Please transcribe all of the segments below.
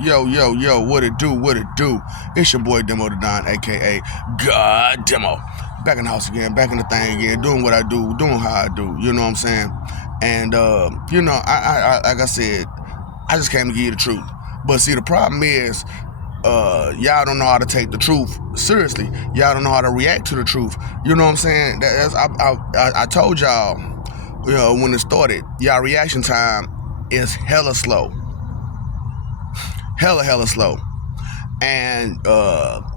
Yo, what it do? It's your boy Demo the Don, aka God Demo. Back in the house again, back in the thing again, doing what I do, doing how I do, you know what I'm saying? And, I like I said, I just came to give you the truth. But see, the problem is, y'all don't know how to take the truth seriously. Y'all don't know how to react to the truth. You know what I'm saying? I told y'all, when it started, y'all reaction time is hella slow. Hella slow. And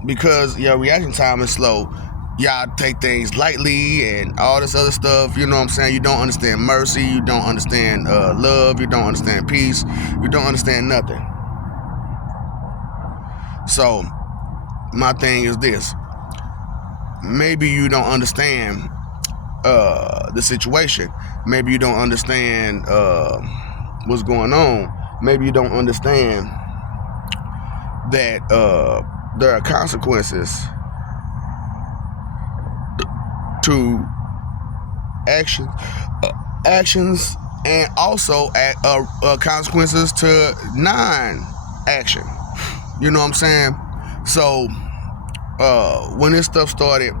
because your reaction time is slow, y'all take things lightly and all this other stuff. You know what I'm saying? You don't understand mercy. You don't understand love. You don't understand peace. You don't understand nothing. So my thing is this: maybe you don't understand the situation. Maybe you don't understand what's going on. Maybe you don't understand that there are consequences to actions, and also consequences to non-action. You know what I'm saying? So when this stuff started,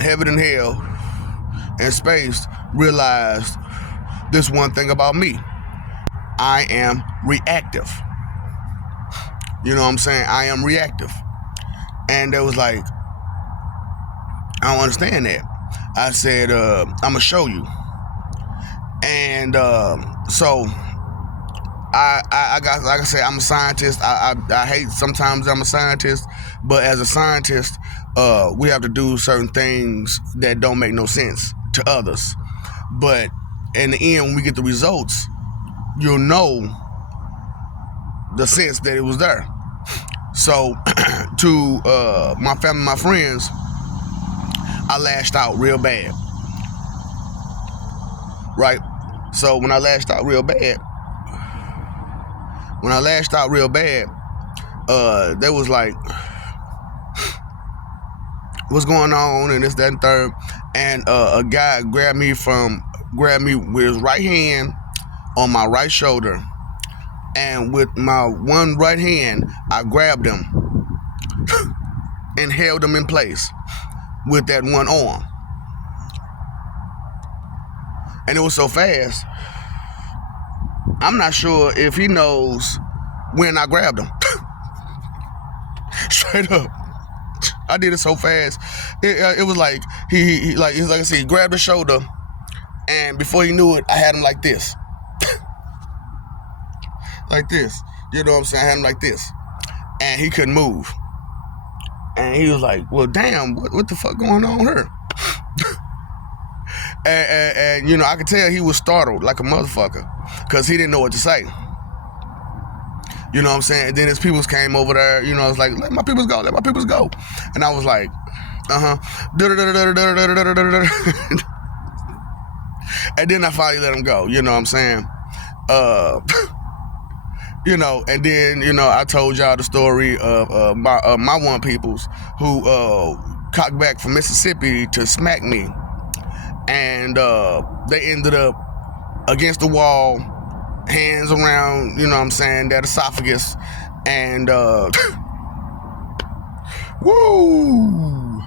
heaven and hell and space realized this one thing about me: I am reactive. You know what I'm saying? I am reactive. And they was like, I don't understand that. I said, I'm gonna show you. And so I got, like I said, I'm a scientist. I hate sometimes I'm a scientist, but as a scientist, we have to do certain things that don't make no sense to others. But in the end, when we get the results, you'll know the sense that it was there. So to my family, my friends, I lashed out real bad. Right? So when I lashed out real bad, they was like, what's going on, and this, that, and third. And a guy grabbed me with his right hand on my right shoulder, and with my one right hand, I grabbed him and held him in place with that one arm. And it was so fast, I'm not sure if he knows when I grabbed him. Straight up. I did it so fast. It was like he like I said, he grabbed the shoulder, and before he knew it, I had him like this. Like this. You know what I'm saying? I had him like this. And he couldn't move. And he was like, well, damn, what the fuck going on here? and I could tell he was startled like a motherfucker, because he didn't know what to say. You know what I'm saying? And then his peoples came over there, it's like, let my peoples go. And I was like, and then I finally let him go, you know what I'm saying? And then, I told y'all the story of my one peoples who cocked back from Mississippi to smack me. And they ended up against the wall, hands around, that esophagus. And, woo!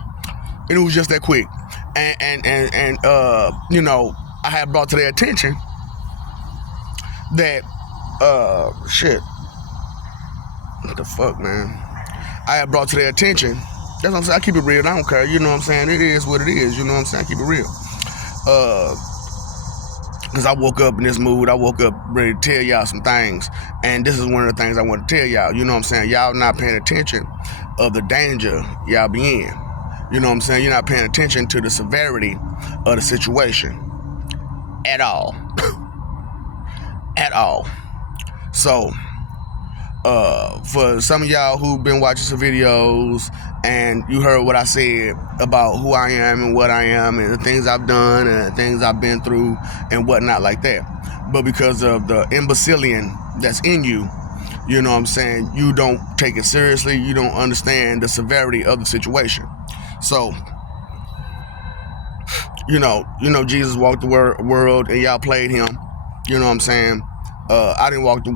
And it was just that quick. And I had brought to their attention that, shit. What the fuck, man? I had brought to their attention. That's what I'm saying. I keep it real. I don't care. You know what I'm saying? It is what it is. You know what I'm saying? I keep it real. Because I woke up in this mood. I woke up ready to tell y'all some things. And this is one of the things I want to tell y'all. You know what I'm saying? Y'all not paying attention of the danger y'all be in. You know what I'm saying? You're not paying attention to the severity of the situation. At all. At all. So, for some of y'all who've been watching some videos and you heard what I said about who I am and what I am and the things I've done and the things I've been through and whatnot like that. But because of the imbecilian that's in you, you know what I'm saying, you don't take it seriously. You don't understand the severity of the situation. So, Jesus walked the world and y'all played him. You know what I'm saying? I didn't walk the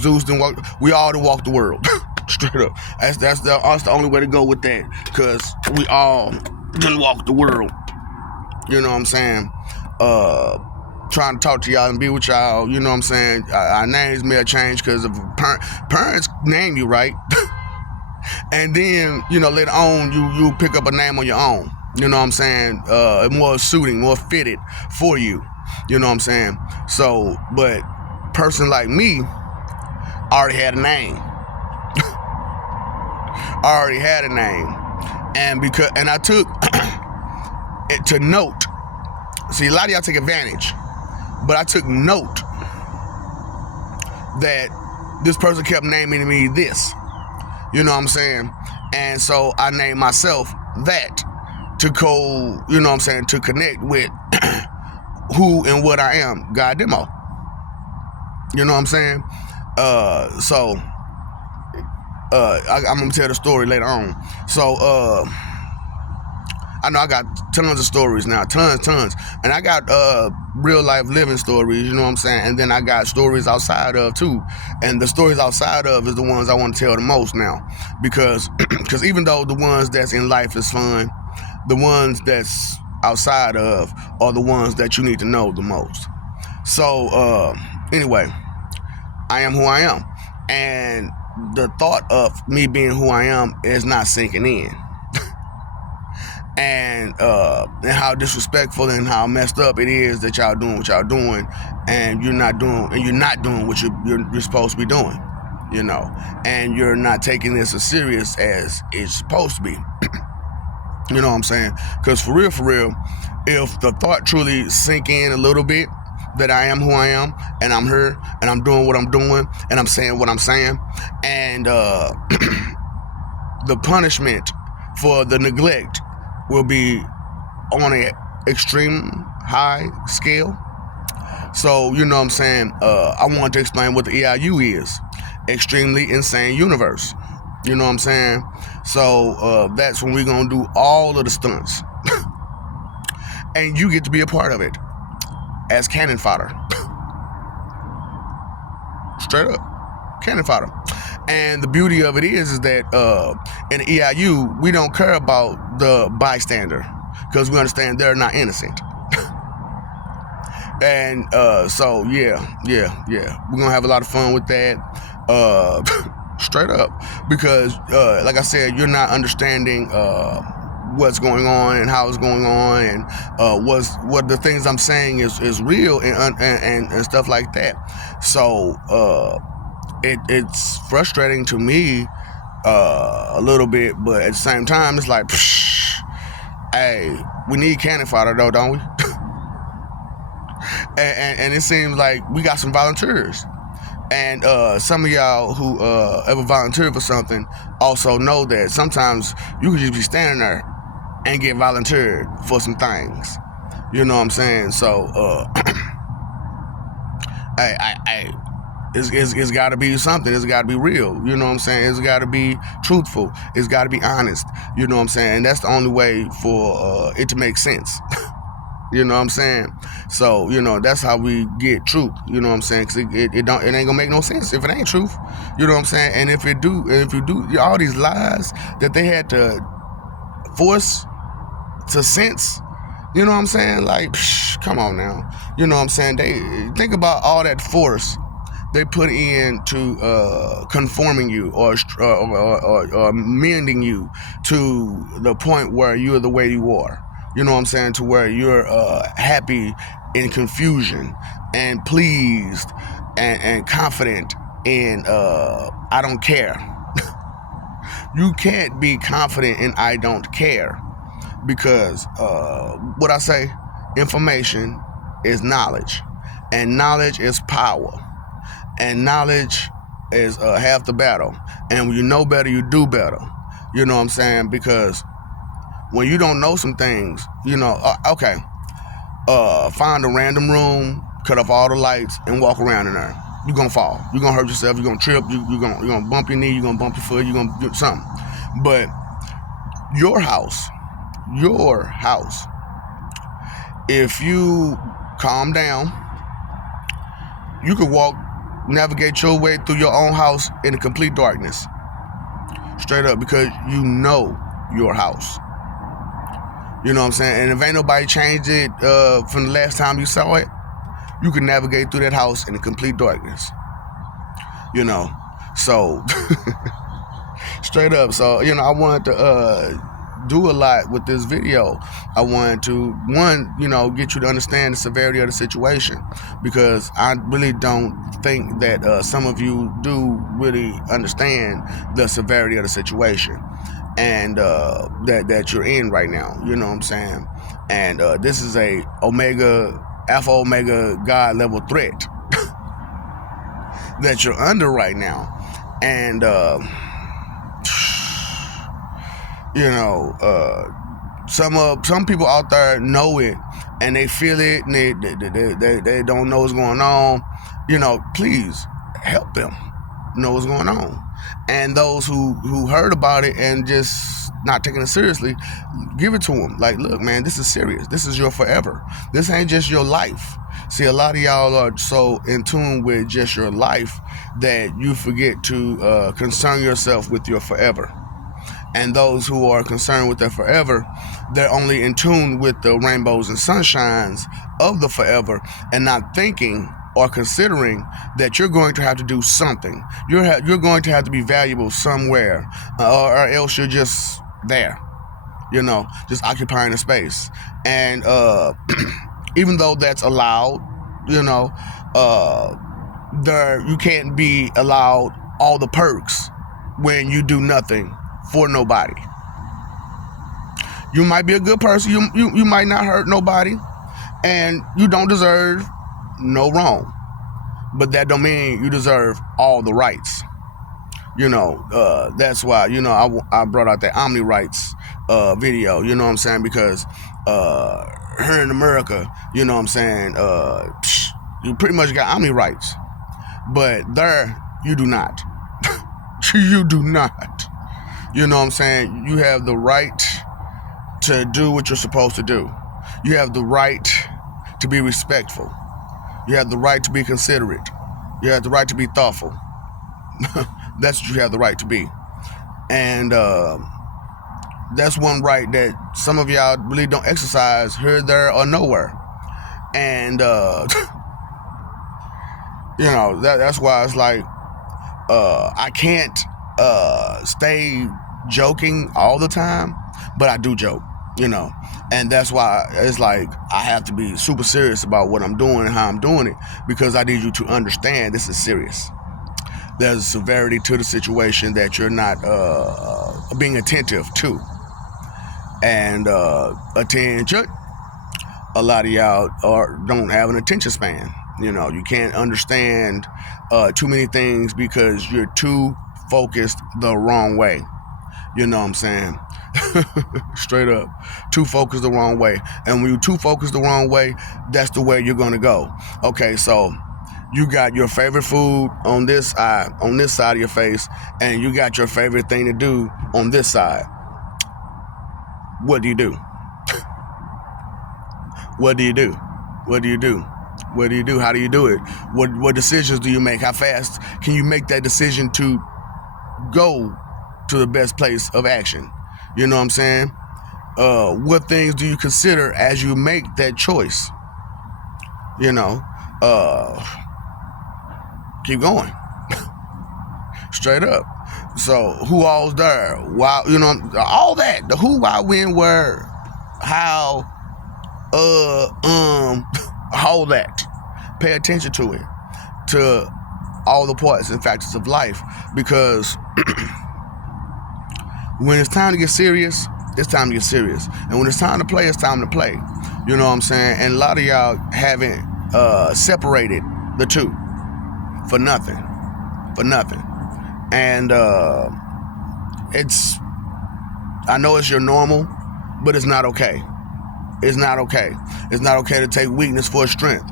Zeus didn't walk. We all didn't walk the world. Straight up. That's the only way to go with that, because we all didn't walk the world. You know what I'm saying? Trying to talk to y'all and be with y'all. You know what I'm saying? Our names may have changed because of parents name you, right? And then, later on, you pick up a name on your own. You know what I'm saying? More suiting, more fitted for you. You know what I'm saying? So, but person like me already had a name. And I took it to note. See, a lot of y'all take advantage, but I took note that this person kept naming me this. You know what I'm saying? And so I named myself that to to connect with who and what I am, God Demo. You know what I'm saying? I'm gonna tell the story later on. So I know I got tons of stories now, tons, and I got real life living stories. You know what I'm saying? And then I got stories outside of too, and the stories outside of is the ones I want to tell the most now, because even though the ones that's in life is fun, the ones that's outside of are the ones that you need to know the most. So anyway, I am who I am, and the thought of me being who I am is not sinking in. And how disrespectful and how messed up it is that y'all doing what y'all doing, and you're not doing what you're supposed to be doing, and you're not taking this as serious as it's supposed to be. You know what I'm saying? Because for real, if the thought truly sink in a little bit that I am who I am, and I'm here, and I'm doing what I'm doing, and I'm saying what I'm saying, and the punishment for the neglect will be on an extreme high scale. So, you know what I'm saying? I want to explain what the EIU is. Extremely Insane Universe. You know what I'm saying? So, that's when we're going to do all of the stunts. And you get to be a part of it as cannon fodder. Straight up. Cannon fodder. And the beauty of it is that in the EIU, we don't care about the bystander, because we understand they're not innocent. And so, yeah. We're going to have a lot of fun with that. Straight up. Because, like I said, you're not understanding what's going on and how it's going on, and what the things I'm saying is real and stuff like that. So, it's frustrating to me a little bit, but at the same time, it's like, hey, we need cannon fodder though, don't we? and it seems like we got some volunteers, and some of y'all who ever volunteered for something also know that sometimes you could just be standing there and get volunteered for some things. You know what I'm saying? So it's got to be something. It's got to be real. You know what I'm saying? It's got to be truthful. It's got to be honest. You know what I'm saying? And that's the only way for it to make sense. You know what I'm saying? So, that's how we get truth. You know what I'm saying? Because it ain't gonna make no sense if it ain't truth. You know what I'm saying? And if you do all these lies that they had to force to sense. You know what I'm saying? Like, come on now. You know what I'm saying? They think about all that force they put into conforming you or mending you to the point where you're the way you are. You know what I'm saying? To where you're happy in confusion and pleased and confident in I don't care. You can't be confident in I don't care, because what I say, information is knowledge, and knowledge is power, and knowledge is half the battle. And when you know better, you do better. You know what I'm saying? Because when you don't know some things, okay, find a random room, cut off all the lights, and walk around in there. You're gonna fall. You're gonna hurt yourself. You're gonna trip. You're gonna bump your knee. You're gonna bump your foot. You're gonna do something. But your house, if you calm down you could navigate your way through your own house in complete darkness. Straight up, because you know your house. You know what I'm saying? And if ain't nobody changed it from the last time you saw it, you can navigate through that house in complete darkness. You know, so straight up. So, I wanted to do a lot with this video. I wanted to, get you to understand the severity of the situation, because I really don't think that some of you do really understand the severity of the situation and that you're in right now. You know what I'm saying? And this is a alpha omega God level threat that you're under right now. And some people out there know it and they feel it, and they don't know what's going on. Please help them know what's going on. And those who heard about it and just not taking it seriously, give it to them. Like, look, man, this is serious. This is your forever. This ain't just your life. See, a lot of y'all are so in tune with just your life that you forget to concern yourself with your forever. And those who are concerned with their forever, they're only in tune with the rainbows and sunshines of the forever, and not thinking or considering that you're going to have to do something. You're going to have to be valuable somewhere, or else you're just there, just occupying a space. And even though that's allowed, you can't be allowed all the perks when you do nothing for nobody. You might be a good person. You might not hurt nobody, and you don't deserve no wrong. But that don't mean you deserve all the rights. That's why, I brought out that Omni rights video, you know what I'm saying? Because here in America, you know what I'm saying, you pretty much got Omni rights. But there, you do not. You do not. You know what I'm saying? You have the right to do what you're supposed to do. You have the right to be respectful. You have the right to be considerate. You have the right to be thoughtful. That's what you have the right to be. And that's one right that some of y'all really don't exercise here, there, or nowhere. And, that's why it's like, I can't stay joking all the time, but I do joke, and that's why it's like I have to be super serious about what I'm doing and how I'm doing it, because I need you to understand this is serious. There's a severity to the situation that you're not being attentive to. And attention, a lot of y'all don't have an attention span. You can't understand too many things because you're too focused the wrong way. You know what I'm saying? Straight up, too focused the wrong way. And when you're too focused the wrong way, that's the way you're gonna go. Okay, so you got your favorite food on this side of your face, and you got your favorite thing to do on this side. What do you do? What do you do? What do you do? What do you do? How do you do it? What decisions do you make? How fast can you make that decision to go to the best place of action? You know what I'm saying? What things do you consider as you make that choice? Keep going. Straight up. So who all's there? Why, all that. The who, why, when, where, how, all that. Pay attention to it. To all the parts and factors of life. Because when it's time to get serious, it's time to get serious. And when it's time to play, it's time to play. You know what I'm saying? And a lot of y'all haven't separated the two for nothing. And I know it's your normal, but it's not okay. It's not okay. It's not okay to take weakness for strength.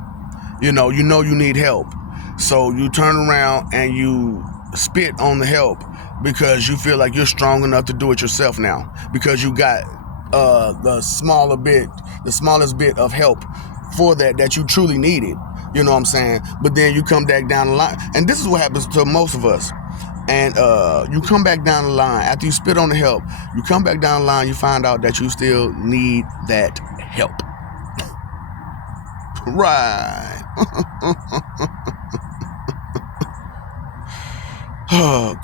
You need help. So you turn around and you spit on the help because you feel like you're strong enough to do it yourself now, because you got the smallest bit of help for that you truly needed. You know what I'm saying? But then you come back down the line, and this is what happens to most of us. And you come back down the line after you spit on the help. You come back down the line, you find out that you still need that help. Right.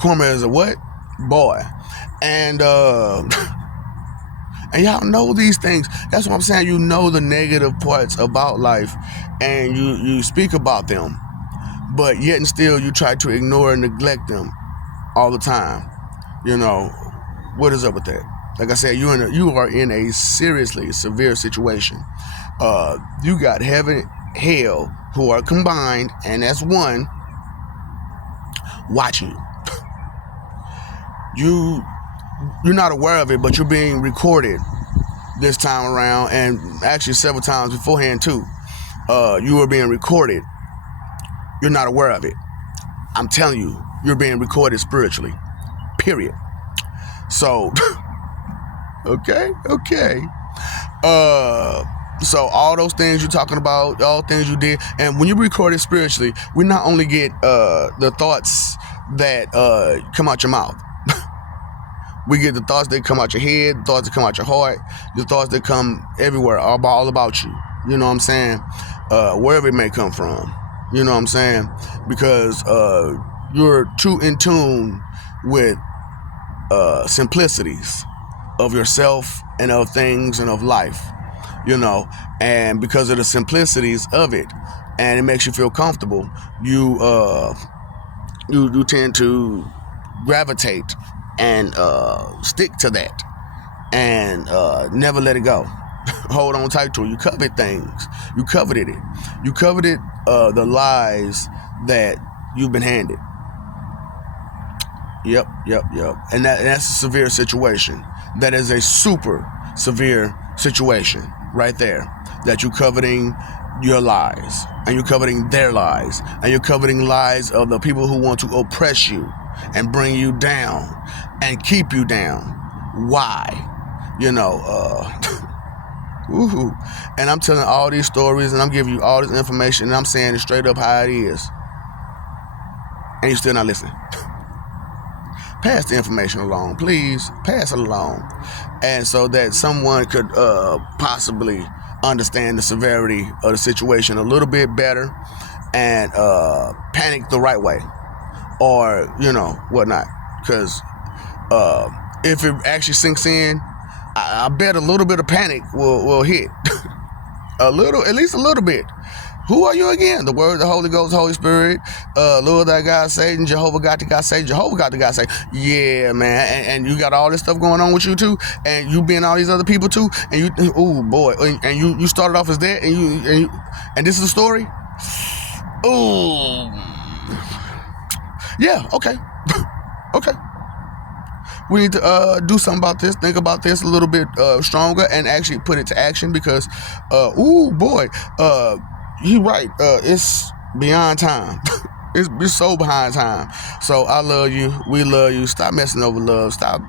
Karma is a what? Boy. And and y'all know these things. That's what I'm saying. You know the negative parts about life, and you speak about them, but yet and still you try to ignore and neglect them all the time. You know, what is up with that? Like I said, you are in a seriously severe situation. You got heaven, hell, who are combined, and that's one, watching you. You're not aware of it, but you're being recorded this time around, and actually several times beforehand too. You are being recorded. You're not aware of it. I'm telling you, you're being recorded spiritually. Period. So, okay. So all those things you're talking about, all things you did, and when you record it spiritually, we not only get the thoughts that come out your mouth. We get the thoughts that come out your head, the thoughts that come out your heart, the thoughts that come everywhere, all about you. You know what I'm saying? Wherever it may come from. You know what I'm saying? Because you're too in tune with simplicities of yourself and of things and of life. You know, and because of the simplicities of it, and it makes you feel comfortable, you tend to gravitate and stick to that, and never let it go. Hold on tight to it. You covet things. You coveted it. You coveted the lies that you've been handed. Yep. And that's a severe situation. That is a super severe situation right there. That you're coveting your lies, and you're coveting their lies, and you're coveting lies of the people who want to oppress you and bring you down and keep you down. Why? You know, woohoo. And I'm telling all these stories, and I'm giving you all this information, and I'm saying it straight up how it is, and you're still not listening. Pass the information along, please. Pass it along, and so that someone could possibly understand the severity of the situation a little bit better, and panic the right way, or whatnot. Because if it actually sinks in, I bet a little bit of panic will hit. At least a little bit. Who are you again? The Word, the Holy Ghost, Holy Spirit, Lord thy God, Satan, Jehovah got the God, Satan, Jehovah got the God, Satan. Yeah, man, and you got all this stuff going on with you too, and you being all these other people too, and you, oh boy, and you started off as that, and this is the story. Oh, yeah, okay, okay. We need to do something about this, think about this a little bit stronger, and actually put it to action, because, you're right. It's beyond time. It's so behind time. So I love you. We love you. Stop messing over love. Stop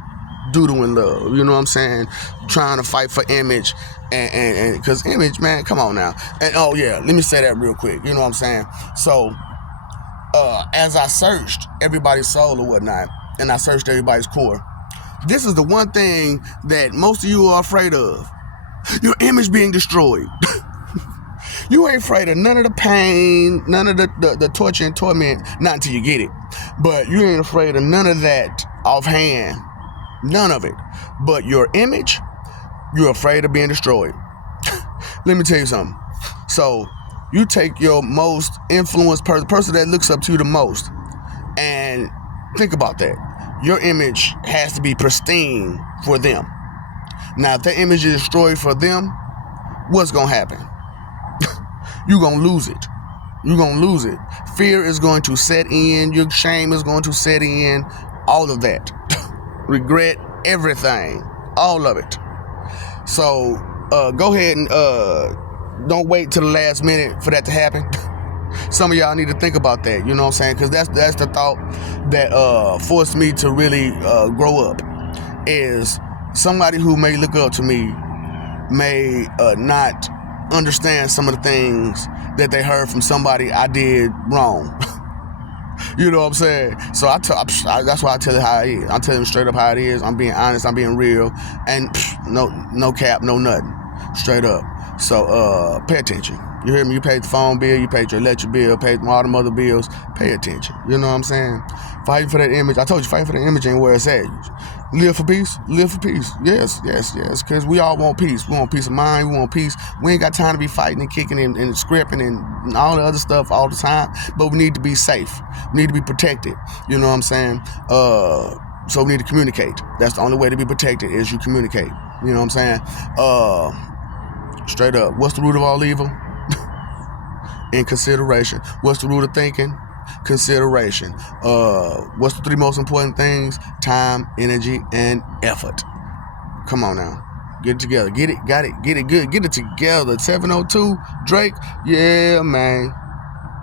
doodling love. You know what I'm saying? Trying to fight for image, and because image, man, come on now. And oh yeah, let me say that real quick. You know what I'm saying? So as I searched everybody's soul or whatnot, and I searched everybody's core, this is the one thing that most of you are afraid of: your image being destroyed. You ain't afraid of none of the pain, none of the torture and torment, not until you get it. But you ain't afraid of none of that offhand. None of it. But your image, you're afraid of being destroyed. Let me tell you something. So you take your most influenced person, the person that looks up to you the most, and think about that. Your image has to be pristine for them. Now, if that image is destroyed for them, what's going to happen? You're going to lose it. You're going to lose it. Fear is going to set in. Your shame is going to set in. All of that. Regret, everything. All of it. So go ahead and don't wait till the last minute for that to happen. Some of y'all need to think about that. You know what I'm saying? Because that's the thought that forced me to really grow up. Is somebody who may look up to me may not understand some of the things that they heard from somebody I did wrong. You know what I'm saying? So that's why I tell it how it is. I tell them straight up how it is. I'm being honest. I'm being real, and no cap, no nothing, straight up. So pay attention. You hear me? You paid the phone bill, you paid your electric bill, paid all the other bills. Pay attention. You know what I'm saying? Fighting for that image. I told you, fighting for that image ain't where it's at. Live for peace. Live for peace. Yes. Because we all want peace. We want peace of mind. We want peace. We ain't got time to be fighting and kicking and scripting and all the other stuff all the time. But we need to be safe. We need to be protected. You know what I'm saying? So we need to communicate. That's the only way to be protected is you communicate. You know what I'm saying? Straight up. What's the root of all evil? Inconsideration. What's the root of thinking? Consideration. What's the 3 most important things? Time, energy, and effort. Come on now. Get it together. Get it. Got it. Get it good. Get it together. 702 Drake. Yeah, man.